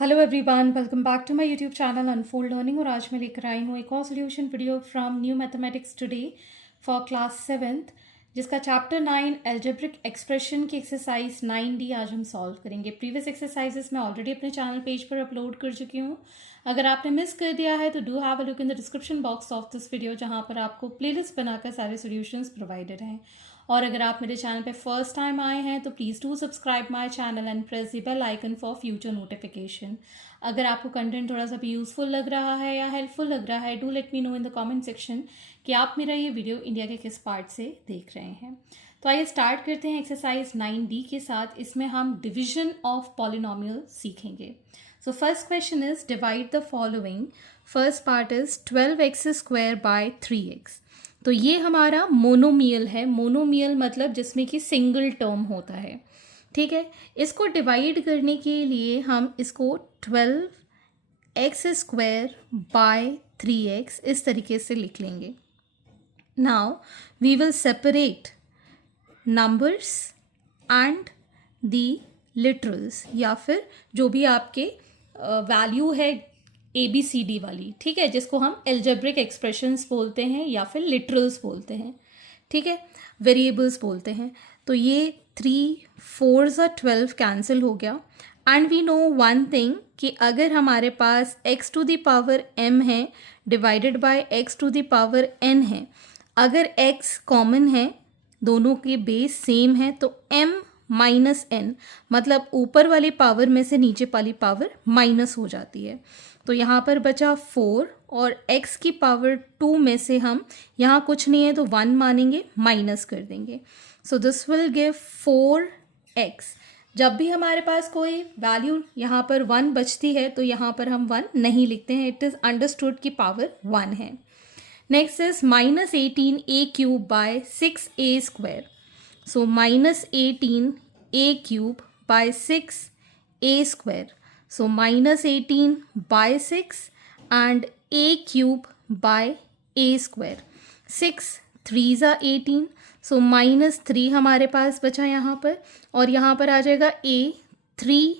Hello everyone, welcome back to my YouTube channel unfold learning. और आज मैं लेकर आई हूँ एक और solution video from new mathematics today for class 7th, जिसका चैप्टर 9 एल्जेब्रिक एक्सप्रेशन की एक्सरसाइज 9D आज हम सॉल्व करेंगे। प्रीवियस एक्सरसाइजेस मैं ऑलरेडी अपने चैनल पेज पर अपलोड कर चुकी हूँ। अगर आपने मिस कर दिया है तो do have a look in the description box of this video, जहाँ पर आपको प्लेलिस्ट बनाकर सारे सोल्यूशंस प्रोवाइडेड हैं। और अगर आप मेरे चैनल पे फर्स्ट टाइम आए हैं तो please do subscribe my channel and press the bell icon for future notification. अगर आपको कंटेंट थोड़ा सा भी यूज़फुल लग रहा है या हेल्पफुल लग रहा है, do let me know in the comment section कि आप मेरा ये वीडियो इंडिया के किस पार्ट से देख रहे हैं। तो आइए स्टार्ट करते हैं एक्सरसाइज 9D के साथ। इसमें हम डिविजन ऑफ पॉलिनोमियल सीखेंगे। So first question is divide the following. First part is 12x square by 3x। तो ये हमारा मोनोमियल है। मोनोमियल मतलब जिसमें कि सिंगल टर्म होता है, ठीक है। इसको डिवाइड करने के लिए हम इसको 12x स्क्वायर बाय 3x इस तरीके से लिख लेंगे। Now we will separate numbers and the literals, या फिर जो भी आपके वैल्यू है ABCD वाली, ठीक है, जिसको हम एल्जेब्रिक एक्सप्रेशंस बोलते हैं या फिर लिटरल्स बोलते हैं, ठीक है, वेरिएबल्स बोलते हैं। तो ये 3 4 12 कैंसिल हो गया। And we know one thing कि अगर हमारे पास x to the power m है divided by x to the power n है, अगर x कॉमन है, दोनों के बेस सेम है, तो m माइनस n मतलब ऊपर वाली पावर में से नीचे वाली पावर माइनस हो जाती है। तो यहाँ पर बचा 4 और x की पावर 2 में से हम यहाँ कुछ नहीं है तो 1 मानेंगे, माइनस कर देंगे। सो दिस विल गिव 4x। जब भी हमारे पास कोई वैल्यू यहाँ पर 1 बचती है तो यहाँ पर हम 1 नहीं लिखते हैं। इट इज़ अंडरस्टूड की पावर 1 है। Next is -18a³ by 6a square. So -18a³ by 6a square. So -18 by 6 and a³ by a square। 6 3s are 18, so -3 हमारे पास बचा यहाँ पर, और यहाँ पर आ जाएगा a 3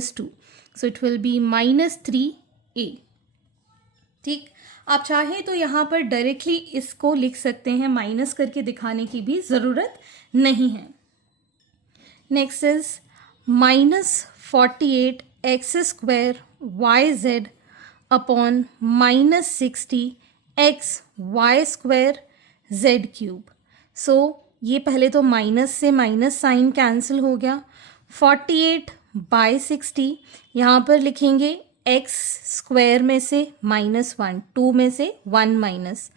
- 2, so it will be -3a। ठीक, आप चाहें तो यहाँ पर डायरेक्टली इसको लिख सकते हैं, माइनस करके दिखाने की भी ज़रूरत नहीं है। Next is -48 x square yz upon -60 x y square z³। सो ये पहले तो माइनस से माइनस साइन कैंसिल हो गया। 48 बाय 60 यहाँ पर लिखेंगे x स्क्वायर में से -1, 2 में से 1 माइनस,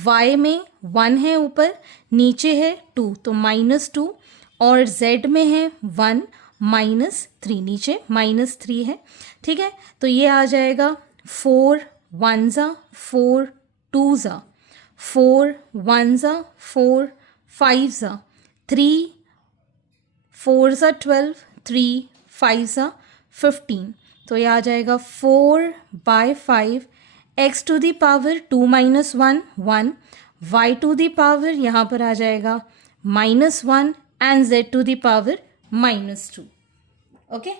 y में 1 है ऊपर, नीचे है 2 तो -2, और z में है 1 -3, नीचे -3 है, ठीक है। तो ये आ जाएगा 4 1 4 2 4 1 4 5 3 4 12 3 5 15। तो ये आ जाएगा 4 by 5 x to the power 2 - 1 1, y to the power यहाँ पर आ जाएगा -1 and z to the power -2। Okay,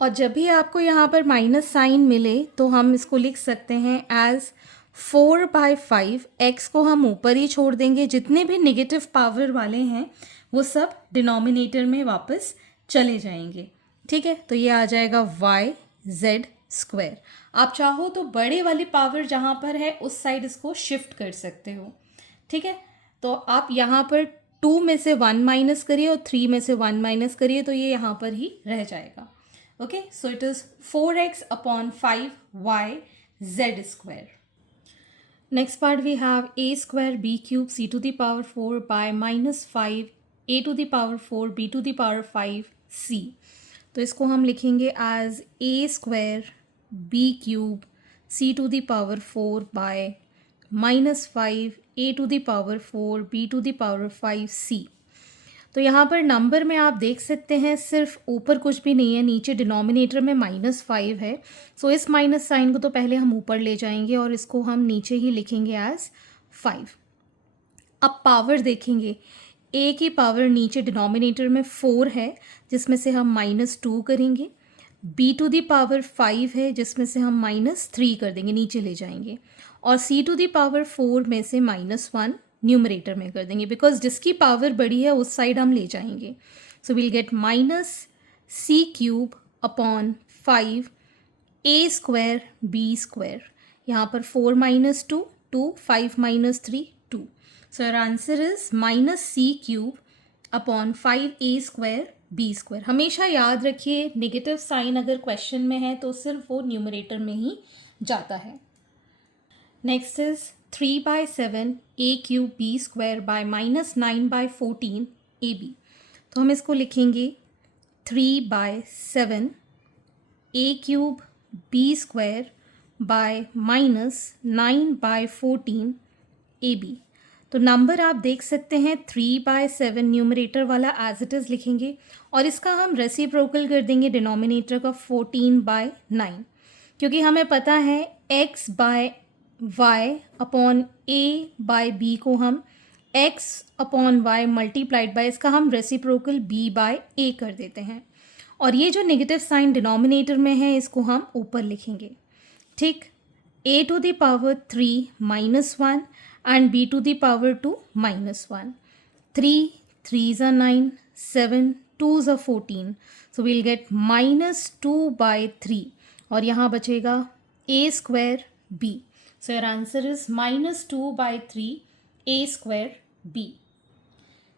और जब भी आपको यहाँ पर माइनस साइन मिले तो हम इसको लिख सकते हैं एज 4 बाय 5। x को हम ऊपर ही छोड़ देंगे, जितने भी नेगेटिव पावर वाले हैं वो सब डिनोमिनेटर में वापस चले जाएंगे, ठीक है। तो ये आ जाएगा yz स्क्वायर। आप चाहो तो बड़े वाली पावर जहाँ पर है उस साइड इसको शिफ्ट कर सकते हो, ठीक है। तो आप यहाँ पर 2 में से 1 माइनस करिए और 3 में से 1 माइनस करिए, तो ये यहाँ पर ही रह जाएगा। Okay, so it is 4x upon 5yz square. Next part we have a square b³ c to the power 4 by -5 a to the power 4 b to the power 5 c। तो इसको हम लिखेंगे as a square b³ c to the power 4 by -5 a to the power 4 b to the power 5 c। तो यहाँ पर number में आप देख सकते हैं सिर्फ ऊपर कुछ भी नहीं है, नीचे डिनोमिनेटर में -5 है। सो इस माइनस साइन को तो पहले हम ऊपर ले जाएंगे और इसको हम नीचे ही लिखेंगे एज 5। अब पावर देखेंगे, a की पावर नीचे डिनोमिनेटर में 4 है, जिसमें से हम -2 करेंगे, b टू द पावर 5 है जिसमें से हम -3 कर देंगे, नीचे ले जाएंगे, और c टू द पावर 4 में से -1 न्यूमरेटर में कर देंगे, बिकॉज जिसकी पावर बड़ी है उस साइड हम ले जाएंगे. So we'll get -c³ upon 5 a² b². यहाँ पर 4 - 2 2, 5 - 3 2. So your answer is -c³ upon 5a² b². हमेशा याद रखिए नेगेटिव साइन अगर क्वेश्चन में है तो सिर्फ वो न्यूमरेटर में ही जाता है. Next is 3/7 a³ b² by -9/14 ab. तो हम इसको लिखेंगे 3/7 a³ b² बाय -9/14 ab. तो नंबर आप देख सकते हैं 3/7 न्यूमरेटर वाला एज इट इज़ लिखेंगे और इसका हम रेसिप्रोकल कर देंगे डिनोमिनेटर का 14/9, क्योंकि हमें पता है x/y अपॉन a/b को हम x/y मल्टीप्लाइड बाय इसका हम रेसिप्रोकल b/a कर देते हैं, और ये जो नेगेटिव साइन डिनोमिनेटर में है इसको हम ऊपर लिखेंगे. ठीक, a to the power 3 -1 and b to the power 2 -1. 3 3s are 9, 7 2s are 14. So we'll get -2/3 और यहाँ बचेगा a² b. So your answer is -2/3 a² b.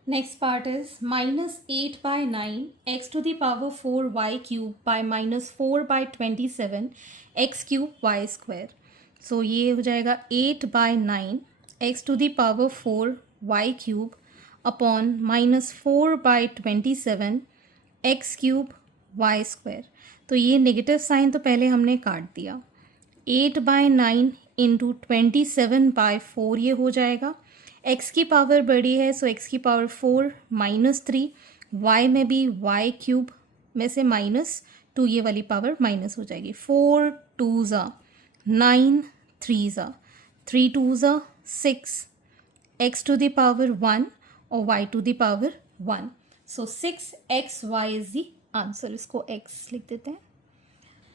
Next part is -8/9 x to the power 4y³ by -4/27 x³ y². So ये हो जाएगा 8/9 x to the power 4y³ upon -4/27 x³ y². तो ये negative sign तो पहले हमने काट दिया. 8/9 इंटू 27/4 ये हो जाएगा. x की पावर बड़ी है सो x की पावर 4 -3, y में भी y³ में से -2 ये वाली पावर माइनस हो जाएगी. 4 2s are 9, 3s are 3 2s are 6, x to the power 1 और y to the power 1. So 6xy is the answer. इसको x लिख देते हैं.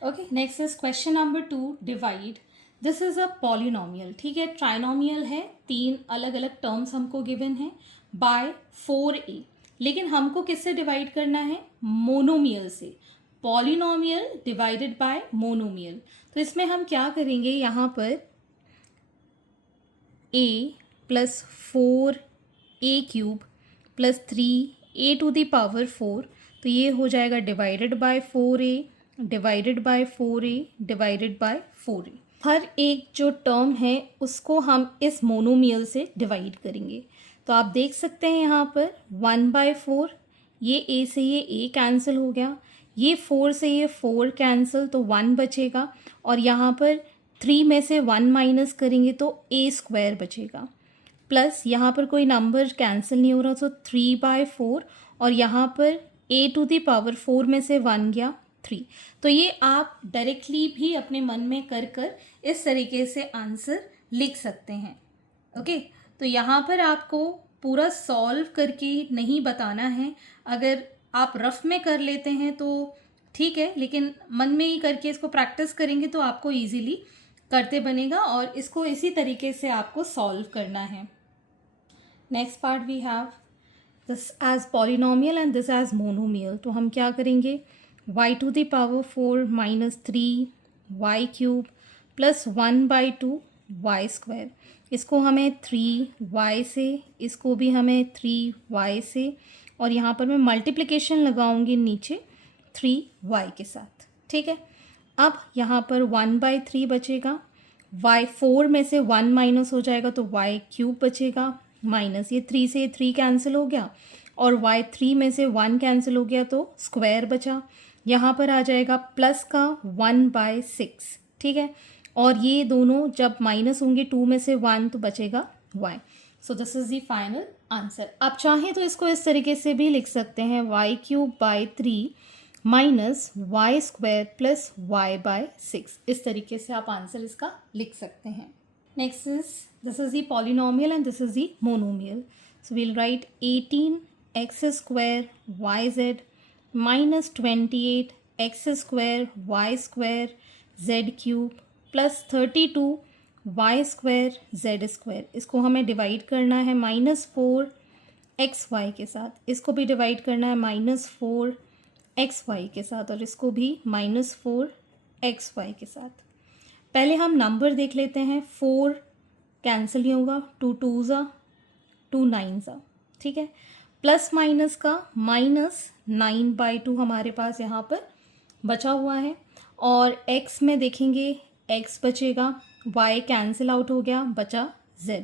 Okay, next is question number 2. Divide. This is a polynomial. ठीक है, trinomial है, 3 अलग अलग टर्म्स हमको गिवन है बाय 4a. लेकिन हमको किससे डिवाइड करना है? मोनोमियल से. Polynomial divided by monomial. तो इसमें हम क्या करेंगे, यहाँ पर a plus 4a³ plus 3a to the power 4. तो ये हो जाएगा divided by 4a divided by 4a divided by 4a. हर एक जो टर्म है उसको हम इस मोनोमियल से डिवाइड करेंगे. तो आप देख सकते हैं यहाँ पर 1/4, ये a से ये a कैंसिल हो गया, ये 4 से ये 4 कैंसिल, तो 1 बचेगा, और यहाँ पर 3 में से 1 माइनस करेंगे तो a² बचेगा, प्लस यहाँ पर कोई नंबर कैंसिल नहीं हो रहा तो 3/4, और यहाँ पर a टू द पावर 4 में से 1 गया 3. तो ये आप डायरेक्टली भी अपने मन में कर कर इस तरीके से आंसर लिख सकते हैं. ओके, तो यहाँ पर आपको पूरा सॉल्व करके नहीं बताना है. अगर आप रफ में कर लेते हैं तो ठीक है, लेकिन मन में ही करके इसको प्रैक्टिस करेंगे तो आपको इजीली करते बनेगा, और इसको इसी तरीके से आपको सॉल्व करना है. Next part we have this as polynomial and this as monomial. तो हम क्या करेंगे, y to the power 4 -3 y³ plus 1/2 y². इसको हमें 3y से, इसको भी हमें 3y से, और यहाँ पर मैं मल्टीप्लिकेशन लगाऊंगी नीचे 3y के साथ. ठीक है, अब यहाँ पर 1/3 बचेगा, y4 में से 1 माइनस हो जाएगा तो y³ बचेगा, माइनस ये 3 से 3 कैंसिल हो गया, और y3 में से 1 कैंसिल हो गया तो स्क्वायर बचा. यहाँ पर आ जाएगा प्लस का 1/6. ठीक है, और ये दोनों जब माइनस होंगे 2 में से 1 तो बचेगा y. So this is the final answer. आप चाहें तो इसको इस तरीके से भी लिख सकते हैं, y³ minus y² plus y/6. इस तरीके से आप आंसर इसका लिख सकते हैं. Next is this is the polynomial and this is the monomial. So we'll write 18x² yz minus 28 x square y square z cube plus 32 y square z square. इसको हमें डिवाइड करना है -4 एक्स वाई के साथ, इसको भी divide करना है -4 एक्स वाई के साथ, और इसको भी -4 एक्स वाई के साथ। पहले हम नंबर देख लेते हैं। 4 कैंसिल ही होगा, 2 2 ज़ा 2 9 ज़ा, ठीक है। प्लस माइनस का -9/2 हमारे पास यहाँ पर बचा हुआ है, और x में देखेंगे x बचेगा, y कैंसिल आउट हो गया, बचा z।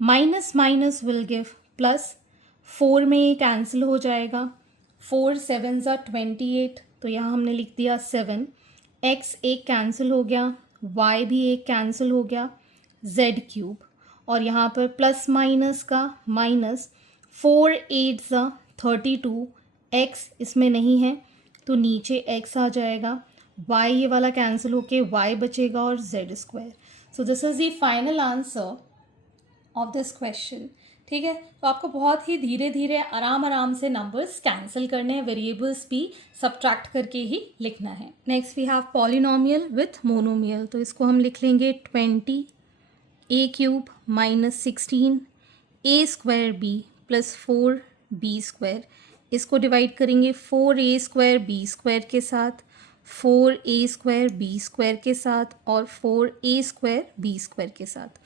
Minus minus will give plus, 4 में ये कैंसिल हो जाएगा, 4 7 ज़ा 28, तो यहाँ हमने लिख दिया 7। x एक कैंसिल हो गया, y भी एक कैंसिल हो गया, z क्यूब, और यहाँ पर प्लस माइनस का माइनस, 4 8 ज़ा 32, x इसमें नहीं है तो नीचे x आ जाएगा, y ये वाला कैंसिल होके y बचेगा और z square. So this is the final answer of this question, ठीक है। तो आपको बहुत ही धीरे धीरे आराम आराम से नंबर्स कैंसिल करने हैं, वेरिएबल्स भी सब्ट्रैक्ट करके ही लिखना है। Next we have polynomial with monomial, तो इसको हम लिख लेंगे 20 a cube -16 a square b plus 4b square. इसको डिवाइड करेंगे 4a स्क्वायर b स्क्वायर के साथ, 4a स्क्वायर b स्क्वायर के साथ, और 4a स्क्वायर b स्क्वायर के साथ।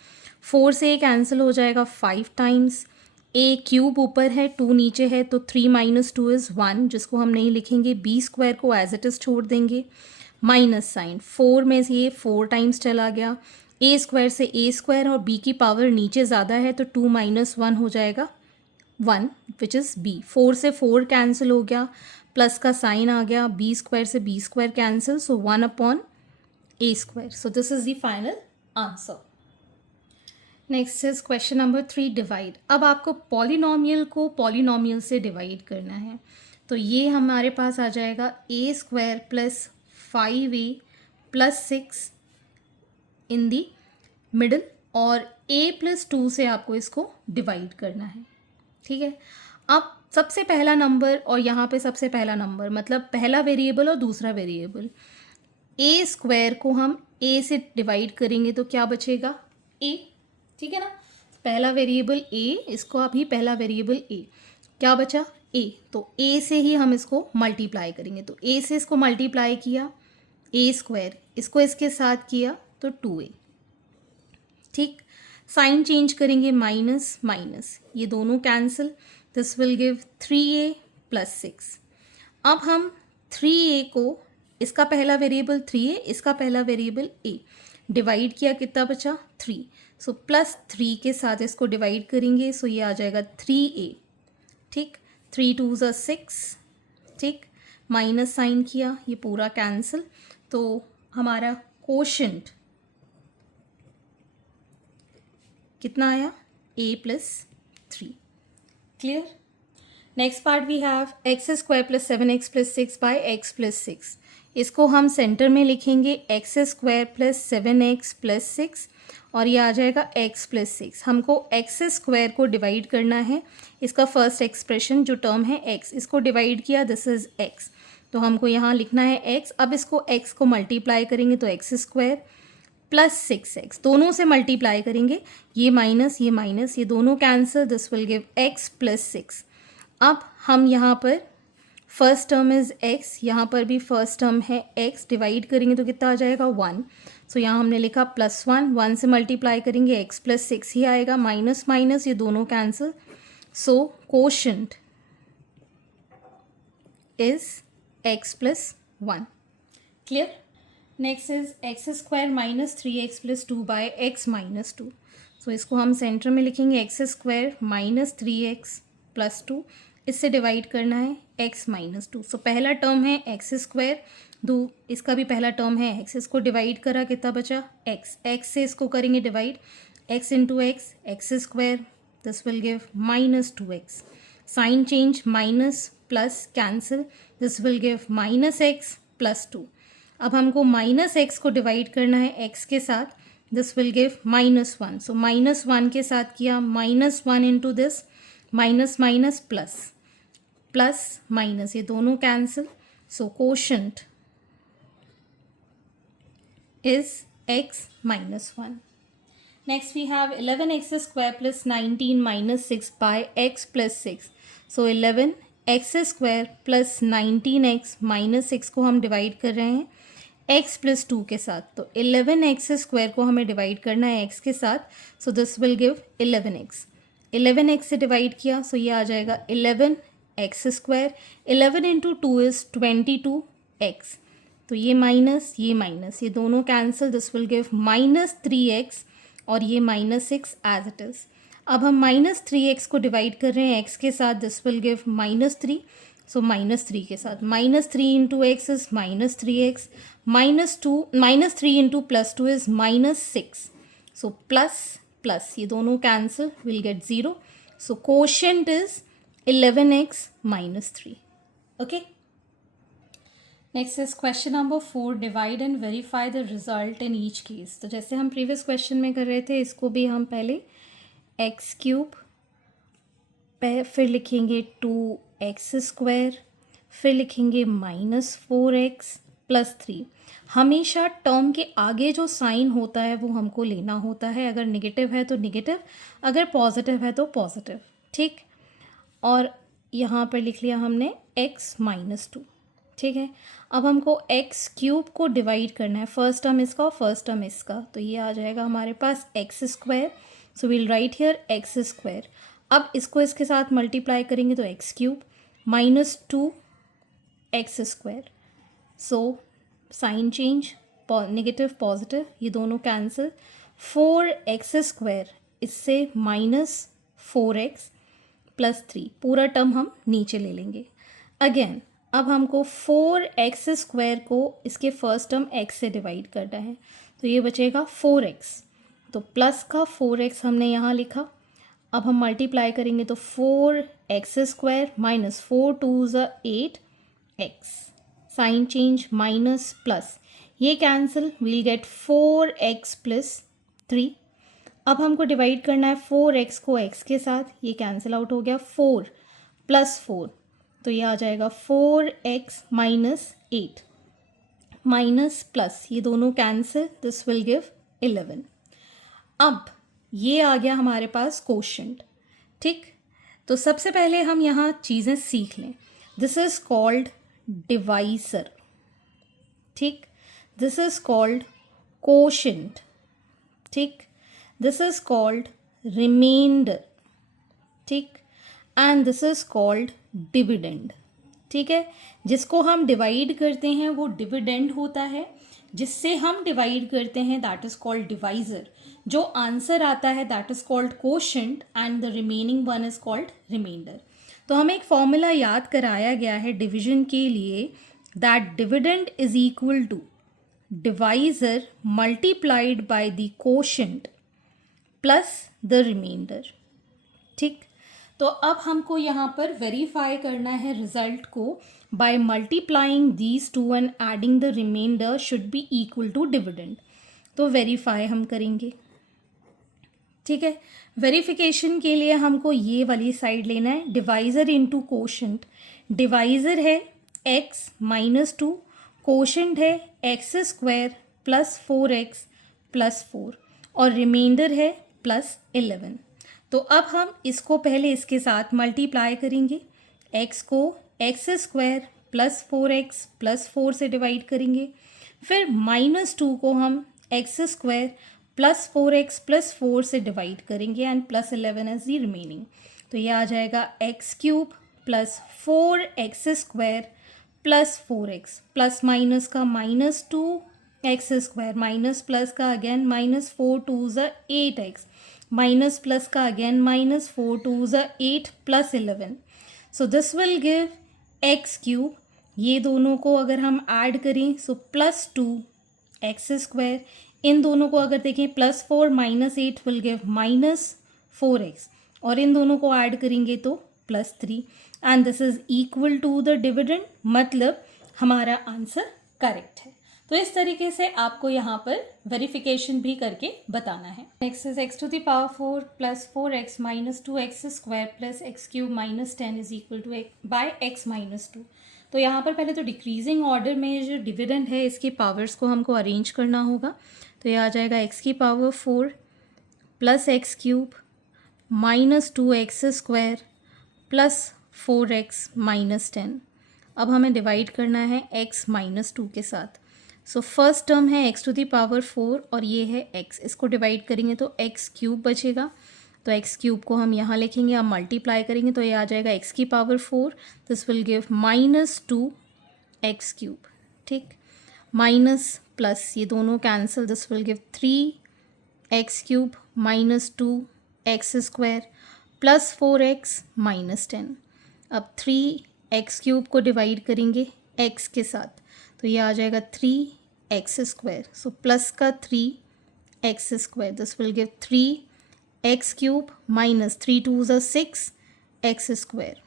4 से कैंसिल हो जाएगा 5 टाइम्स, a क्यूब ऊपर है 2 नीचे है, तो 3 - 2 इज़ 1, जिसको हम नहीं लिखेंगे, b स्क्वायर को एज इट इज़ छोड़ देंगे, माइनस साइन 4 में से ये 4 टाइम्स चला गया, a स्क्वायर से a स्क्वायर, और b की पावर नीचे ज़्यादा है तो 2 - 1 हो जाएगा 1 विच इज़ b। 4 से 4 कैंसिल हो गया, प्लस का साइन आ गया, b स्क्वायर से b square cancel, so 1/a square. So this is the final answer. Next is question number 3, divide. अब आपको पॉलिनोमियल को पॉलिनोमियल से डिवाइड करना है, तो ये हमारे पास आ जाएगा a square plus 5a plus 6 in the middle, और a प्लस 2 से आपको इसको डिवाइड करना है, ठीक है। अब सबसे पहला नंबर और यहाँ पे सबसे पहला नंबर, मतलब पहला वेरिएबल और दूसरा वेरिएबल, a स्क्वायर को हम a से डिवाइड करेंगे तो क्या बचेगा, a, ठीक है ना। पहला वेरिएबल a, इसको अभी पहला वेरिएबल a, क्या बचा a, तो a से ही हम इसको मल्टीप्लाई करेंगे, तो a से इसको मल्टीप्लाई किया a स्क्वायर, इसको इसके साथ किया तो 2a, ठीक। साइन चेंज करेंगे, माइनस माइनस, ये दोनों cancel, this will give 3a plus 6। अब हम 3a को, इसका पहला वेरिएबल 3a, इसका पहला वेरिएबल a, डिवाइड किया, कितना बचा 3, सो प्लस 3 के साथ इसको डिवाइड करेंगे, सो ये आ जाएगा 3a, ठीक। 3 2 ज़ा 6, ठीक, माइनस साइन किया, ये पूरा कैंसिल, तो हमारा कोशेंट कितना आया, a plus 3, clear. Next part we have x square plus 7x plus 6 by x plus 6। इसको हम सेंटर में लिखेंगे x square plus 7x plus 6, और ये आ जाएगा x प्लस 6। हमको एक्स स्क्वायर को डिवाइड करना है, इसका फर्स्ट एक्सप्रेशन जो टर्म है x, इसको डिवाइड किया, दिस इज़ x, तो हमको यहाँ लिखना है x। अब इसको x को मल्टीप्लाई करेंगे तो एक्स स्क्वायर प्लस 6x, दोनों से मल्टीप्लाई करेंगे, ये माइनस ये दोनों cancel, this will give x plus 6। अब हम यहाँ पर फर्स्ट टर्म इज़ x, यहाँ पर भी फर्स्ट टर्म है x, डिवाइड करेंगे तो कितना आ जाएगा 1, सो यहाँ हमने लिखा +1, 1 से मल्टीप्लाई करेंगे x प्लस 6 ही आएगा, माइनस माइनस ये दोनों cancel, so quotient is x plus 1, clear. Next is x square minus 3x plus 2 by x minus 2, सो इसको हम सेंटर में लिखेंगे x square minus 3x plus 2, इससे डिवाइड करना है x माइनस 2, सो पहला टर्म है एक्स स्क्वायर, इसका भी पहला टर्म है x, इसको डिवाइड करा, कितना बचा x से इसको करेंगे divide, x into x square, this will give -2x, sign change, minus plus cancel, this will give -x plus 2। अब हमको -x को डिवाइड करना है x के साथ, दिस विल गिव -1, सो -1 के साथ किया, -1 into this, minus minus plus, plus minus ये दोनों cancel, So quotient is x minus 1. Next we have 11x square plus 19 minus 6 by x plus 6. So 11x square plus 19x minus 6 को हम divide कर रहे हैं x प्लस 2 के साथ. तो 11x स्क्वायर को हमें डिवाइड करना है x के साथ. सो this will give 11x. 11x से डिवाइड किया सो ये आ जाएगा 11x square. 11 into 2 is 22x. तो ये माइनस ये दोनों cancel. This will give minus 3x और ये माइनस 6 एज इट इज़. अब हम माइनस 3x को डिवाइड कर रहे हैं x के साथ. This will give minus 3. So minus 3 के साथ minus 3 into x is minus 3x. Minus 3 into plus 2 is minus 6. So plus plus ये दोनों cancel, will get 0. So quotient is 11x minus 3. Okay. Next is question number 4. Divide and verify the result in each case. तो जैसे हम previous question में कर रहे थे, इसको भी हम पहले एक्स क्यूब, फिर लिखेंगे 2x स्क्वायर, फिर लिखेंगे माइनस 4x प्लस 3. हमेशा टर्म के आगे जो साइन होता है वो हमको लेना होता है. अगर नेगेटिव है तो नेगेटिव, अगर पॉजिटिव है तो पॉजिटिव. ठीक. और यहाँ पर लिख लिया हमने x माइनस 2. ठीक है. अब हमको एक्स क्यूब को डिवाइड करना है. फर्स्ट टर्म इसका और फर्स्ट टर्म इसका. तो ये आ जाएगा हमारे पास X square. So will write here X square. अब इसको इसके साथ मल्टीप्लाई करेंगे तो X cube minus 2 X square. So sign change, negative positive, ये दोनों कैंसिल. 4x स्क्वायर, इससे माइनस 4x प्लस 3. पूरा टर्म हम नीचे ले लेंगे. अगेन अब हमको 4x स्क्वायर को इसके फर्स्ट टर्म x से डिवाइड करना है. तो ये बचेगा 4x. तो प्लस का 4x हमने यहाँ लिखा. अब हम मल्टीप्लाई करेंगे तो 4x स्क्वायर माइनस 4 2 ज़ 8x. Sign change, minus plus, ये cancel, we'll get 4x plus 3. अब हमको डिवाइड करना है 4x को x के साथ. ये कैंसिल आउट हो गया. 4 प्लस 4, तो ये आ जाएगा 4x माइनस 8. माइनस प्लस ये दोनों कैंसिल, दिस विल गिव 11. अब ये आ गया हमारे पास कोशेंट. ठीक. तो सबसे पहले हम यहाँ चीज़ें सीख लें. This is called divisor. ठीक. This is called quotient. ठीक. This is called reminder. ठीक. And this is called dividend. ठीक है. जिसको हम डिवाइड करते हैं वो डिविडेंड होता है. जिससे हम डिवाइड करते हैं दैट इज़ कॉल्ड डिवाइजर. जो आंसर आता है that is called quotient and the remaining one is called reminder. तो हमें एक फॉर्मूला याद कराया गया है डिवीजन के लिए, that dividend is equal to divisor multiplied by the quotient plus the reminder. ठीक. तो अब हमको यहाँ पर वेरीफाई करना है रिजल्ट को by multiplying these two and adding the remainder should be equal to dividend. तो वेरीफाई हम करेंगे. ठीक है. वेरिफिकेशन के लिए हमको ये वाली साइड लेना है. Divisor into quotient. डिवाइजर है x माइनस 2, कोशेंट है x square plus 4x plus 4 और रिमाइंडर है प्लस 11. तो अब हम इसको पहले इसके साथ मल्टीप्लाई करेंगे. x को x square plus 4x plus 4 से डिवाइड करेंगे. फिर माइनस 2 को हम x square plus 4x plus 4 से डिवाइड करेंगे and plus 11 as the remaining. तो ये आ जाएगा X cube plus 4x square plus 4x plus minus का minus 2x square minus plus का अगेन माइनस 4 2 ज़ 8x माइनस प्लस का अगेन माइनस 4 2 ज़ 8 plus 11. So this will give X cube. ये दोनों को अगर हम ऐड करें सो प्लस 2x स्क्वायर. इन दोनों को अगर देखें plus 4 minus 8 will give minus 4x और इन दोनों को ऐड करेंगे तो plus 3 and this is equal to the dividend. मतलब हमारा आंसर करेक्ट है. तो इस तरीके से आपको यहाँ पर वेरिफिकेशन भी करके बताना है. Next is x to the power 4 plus 4x minus 2x square plus x cube minus 10 is equal to by x minus 2. तो यहाँ पर पहले तो डिक्रीजिंग ऑर्डर में जो डिविडेंड है इसकी पावर्स को हमको अरेंज करना होगा। तो ये आ जाएगा एक्स की power 4 plus x cube minus 2x square plus 4x minus 10। अब हमें डिवाइड करना है x माइनस 2 के साथ। सो फर्स्ट टर्म है x टू द पावर 4 और ये है x, इसको डिवाइड करेंगे तो x क्यूब बचेगा। तो x क्यूब को हम यहाँ लिखेंगे, अब मल्टीप्लाई करेंगे तो ये आ जाएगा x की power 4, this will give minus 2x cube. ठीक, माइनस प्लस ये दोनों cancel, this will give 3x cube minus 2x square plus 4x minus 10। अब 3x क्यूब को डिवाइड करेंगे x के साथ तो ये आ जाएगा 3x स्क्वायर, सो प्लस का 3x square, this will give 3x cube minus 3 2 ज़ा 6x स्क्वायर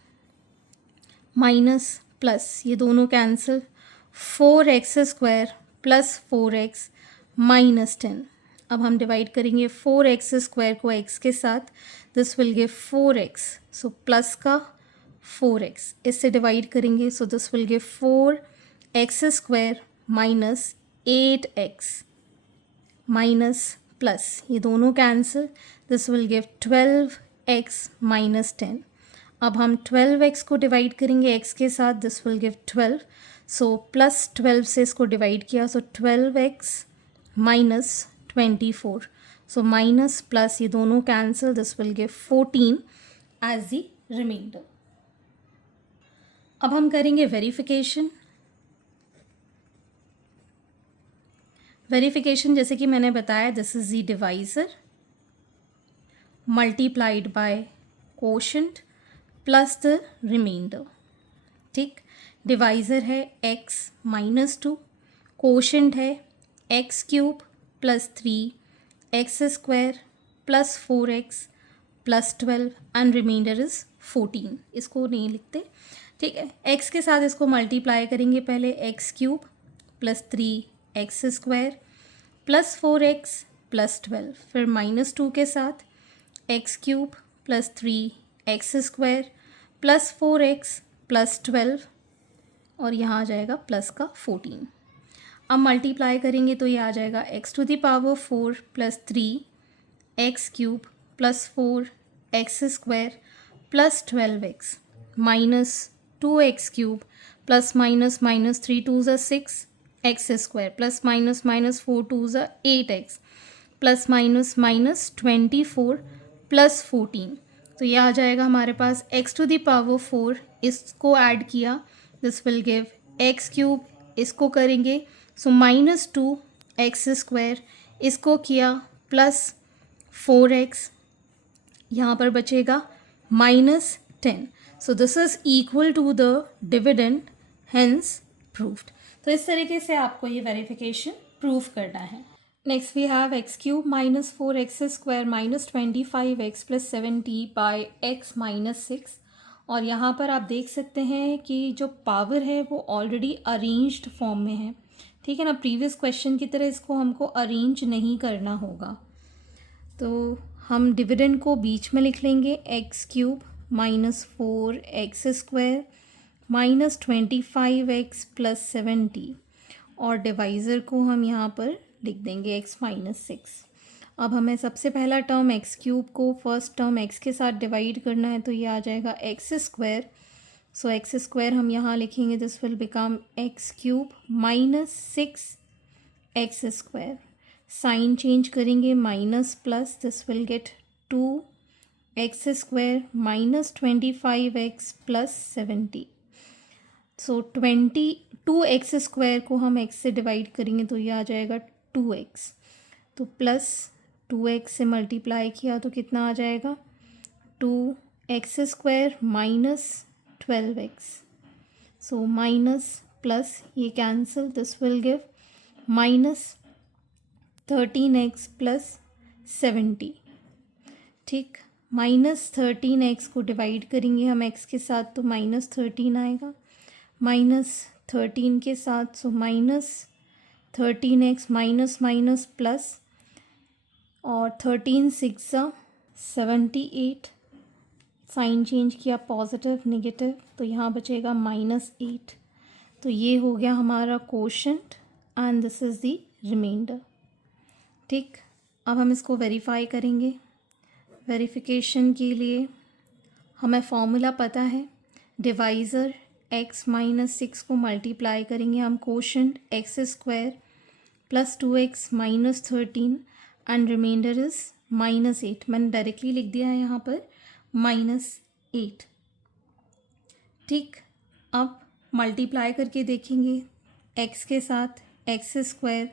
माइनस प्लस ये दोनों cancel 4x square plus 4x minus 10। अब हम डिवाइड करेंगे 4x स्क्वायर को x के साथ, this will give 4x, so plus का 4x इससे डिवाइड करेंगे सो this will give 4x square minus 8x minus plus ये दोनों cancel, this will give 12x minus 10। अब हम 12x को डिवाइड करेंगे x के साथ, this will give 12, so plus 12 से इसको डिवाइड किया so 12x minus 24, so minus plus ये दोनों cancel, this will give 14 as the remainder. अब हम करेंगे वेरिफिकेशन। वेरिफिकेशन जैसे कि मैंने बताया, this is the divisor multiplied by quotient plus the reminder. ठीक, डिवाइजर है x माइनस 2, कोशेंट है x cube plus 3x square plus 4x plus 12 and reminder is 14। इसको नहीं लिखते, ठीक है। x के साथ इसको मल्टीप्लाई करेंगे, पहले x cube plus 3x square plus 4x plus 12, फिर माइनस 2 के साथ x cube plus 3x square plus 4x plus 12 और यहाँ आ जाएगा प्लस का 14। अब मल्टीप्लाई करेंगे तो ये आ जाएगा x to the power 4 plus 3x cube plus 4x square plus 12x minus 2x cube plus minus minus 3 2 ज़ा 6x square plus minus minus 4 2 ज़ा 8x plus minus minus 24 plus 14। तो ये आ जाएगा हमारे पास x टू द पावर 4, इसको add किया, this will give x cube, इसको करेंगे सो माइनस 2x स्क्वायर, इसको किया प्लस 4x, यहाँ पर बचेगा minus 10। So this is equal to the dividend, hence proved. तो इस तरीके से आपको ये वेरिफिकेशन प्रूव करना है। Next we have x cube minus 4x square minus 25x plus 70 by x minus 6। और यहाँ पर आप देख सकते हैं कि जो पावर है वो ऑलरेडी अरेंज्ड फॉर्म में है, ठीक है ना। प्रीवियस क्वेश्चन की तरह इसको हमको अरेंज नहीं करना होगा। तो हम डिविडेंड को बीच में लिख लेंगे, x cube minus 4x square minus 25x plus 70 और डिवाइज़र को हम यहाँ पर लिख देंगे x माइनस 6। अब हमें सबसे पहला टर्म x क्यूब को फर्स्ट टर्म x के साथ डिवाइड करना है तो ये आ जाएगा x square, so x square हम यहाँ लिखेंगे, this will become x cube minus 6x square, sign change करेंगे minus plus, this will get 2x square minus 25x plus 70। So 22x square को हम x से डिवाइड करेंगे तो ये आ जाएगा 2x, तो प्लस 2x से मल्टीप्लाई किया तो कितना आ जाएगा 2x square minus 12x, so minus plus ये cancel, this will give minus 13x plus 70। ठीक, माइनस 13x को डिवाइड करेंगे हम x के साथ तो माइनस 13 आएगा, माइनस 13 के साथ so minus 13x minus minus plus और 13 6 78, साइन चेंज किया पॉजिटिव नेगेटिव तो यहाँ बचेगा माइनस 8, तो ये हो गया हमारा quotient and this is the reminder. ठीक, अब हम इसको वेरीफाई करेंगे। वेरिफिकेशन के लिए हमें फॉर्मूला पता है, डिवाइज़र x माइनस 6 को मल्टीप्लाई करेंगे हम quotient x square plus 2x minus 13 and remainder is -8। मैंने डायरेक्टली लिख दिया है यहाँ पर -8। ठीक, अब मल्टीप्लाई करके देखेंगे x के साथ x square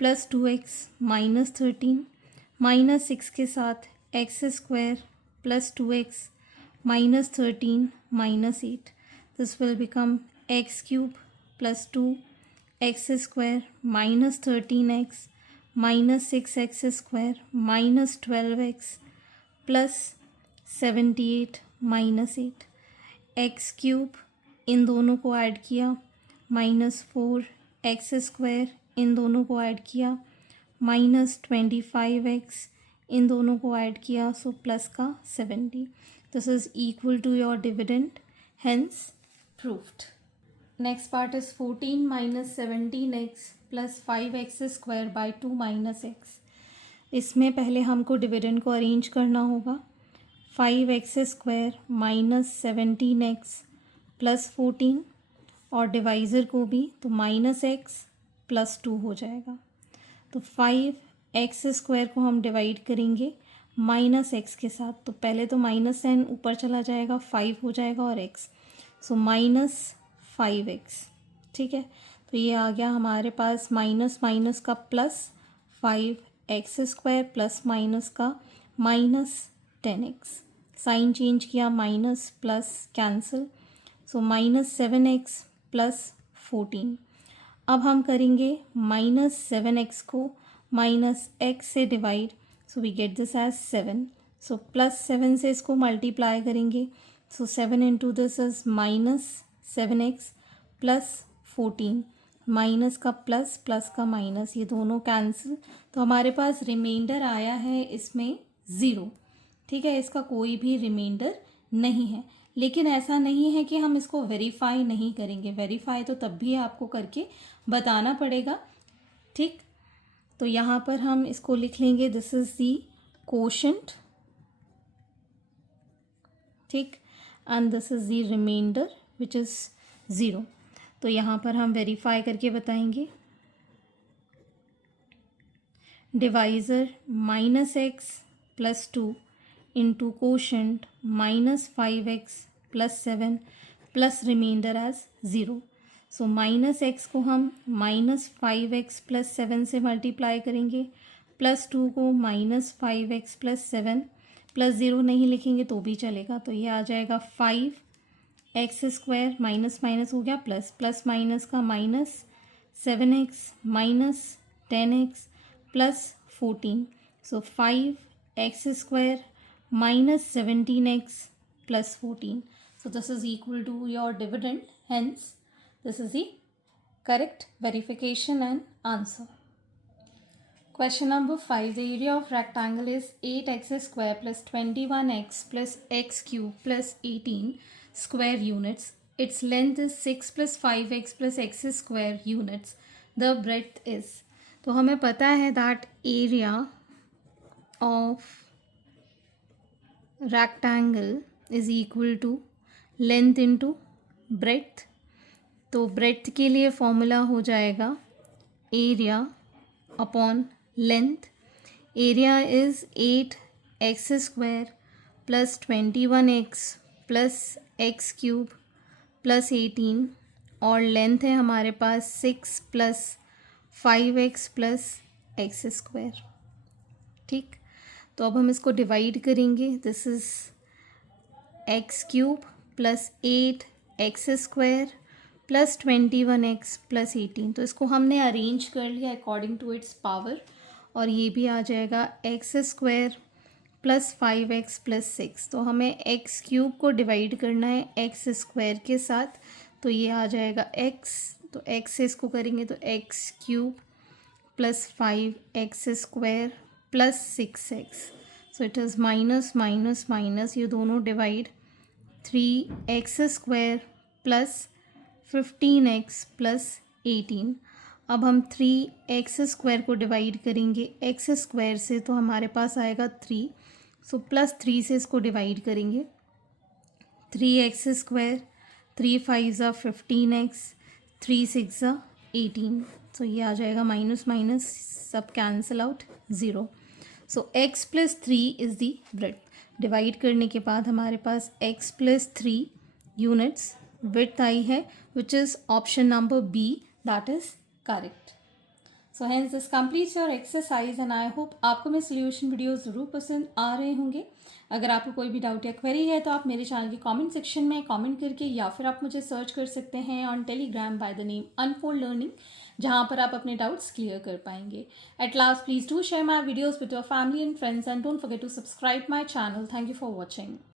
plus 2x minus 13 minus 6 के साथ x square plus 2x minus 13 minus 8. This will become x cube plus 2x square minus 13x minus 6x square minus 12x plus 78 minus 8. x cube इन दोनों को add किया -4 x square इन दोनों को add किया -25x इन दोनों को ऐड किया, so plus का 70. This is equal to your dividend, hence proved. Next part is 14 minus 17x plus 5x square by 2 minus x. इसमें पहले हमको डिविडेंड को अरेंज करना होगा। 5x square minus 17x plus 14 और डिवाइज़र को भी, तो -x प्लस 2 हो जाएगा। तो 5x स्क्वायर को हम डिवाइड करेंगे -x के साथ, तो पहले तो -n ऊपर चला जाएगा, 5 हो जाएगा और x, सो -5x। ठीक है, तो ये आ गया हमारे पास माइनस माइनस का plus 5x square plus minus का -10x। साइन चेंज किया, minus plus cancel, so -7x plus 14। अब हम करेंगे -7x को -x से divide, so we get this as 7। So +7 से इसको मल्टीप्लाई करेंगे, so 7 into this is -7x plus 14, minus का प्लस प्लस का माइनस, ये दोनों कैंसिल, तो हमारे पास रिमाइंडर आया है इसमें 0। ठीक है, इसका कोई भी रिमाइंडर नहीं है, लेकिन ऐसा नहीं है कि हम इसको वेरीफाई नहीं करेंगे। वेरीफाई तो तब भी आपको करके बताना पड़ेगा। ठीक, तो यहाँ पर हम इसको लिख लेंगे, दिस इज़ दी कोशेंट। ठीक, and this is the remainder which is 0। तो यहाँ पर हम वेरीफाई करके बताएंगे। Divisor -x plus 2 into quotient -5x plus 7 plus remainder as 0। So -x को हम -5x प्लस 7 से मल्टीप्लाई करेंगे, प्लस 2 को -5x प्लस 7 प्लस 0 नहीं लिखेंगे तो भी चलेगा, तो ये आ जाएगा 5x स्क्वायर माइनस माइनस हो गया प्लस, प्लस माइनस का -7x minus 10x plus 14, so 5x square minus 17x plus 14. So this is equal to your dividend. Hence, this is the correct verification and answer. Question number 5. The area of rectangle is 8x square plus 21x plus x cube plus 18 square units. Its length is 6 plus 5x plus x square units. The breadth is. तो हमें पता है that area of rectangle is equal to length into breadth। तो breadth के लिए formula हो जाएगा area upon length। area is 8x square plus 21x plus x cube plus 18 और लेंथ है हमारे पास 6 plus 5x plus x square. ठीक, तो अब हम इसको डिवाइड करेंगे। This is x cube plus 8x square plus 21x plus 18। तो इसको हमने अरेंज कर लिया अकॉर्डिंग टू इट्स पावर, और ये भी आ जाएगा x square plus 5x plus 6। तो हमें एक्स क्यूब को डिवाइड करना है एक्स स्क्वायर के साथ, तो ये आ जाएगा x, तो x से इसको करेंगे तो X cube plus 5x square plus 6x। So it is minus minus minus, ये दोनों divide 3x square plus 15x plus 18। अब हम 3x स्क्वायर को डिवाइड करेंगे x स्क्वायर से, तो हमारे पास आएगा 3। सो प्लस 3 से इसको डिवाइड करेंगे। 3x स्क्वायर, 3 5 ज़ा 15x, 3 6 ज़ा 18। सो ये आ जाएगा माइनस माइनस, सब cancel out, 0। So x plus 3 is the breadth. Divide करने के बाद हमारे पास x प्लस 3 यूनिट्स विड्थ आई है, which is option number B, that is correct. So hence this completes your exercise and I hope आपको मेरे सोल्यूशन वीडियो ज़रूर पसंद आ रहे होंगे। अगर आपको कोई भी डाउट या क्वेरी है तो आप मेरे चैनल के कमेंट सेक्शन में कमेंट करके, या फिर आप मुझे सर्च कर सकते हैं on Telegram by the name unfold learning, जहाँ पर आप अपने डाउट्स क्लियर कर पाएंगे। At last please do share my videos with your family and friends and don't forget to subscribe my channel. Thank you for watching.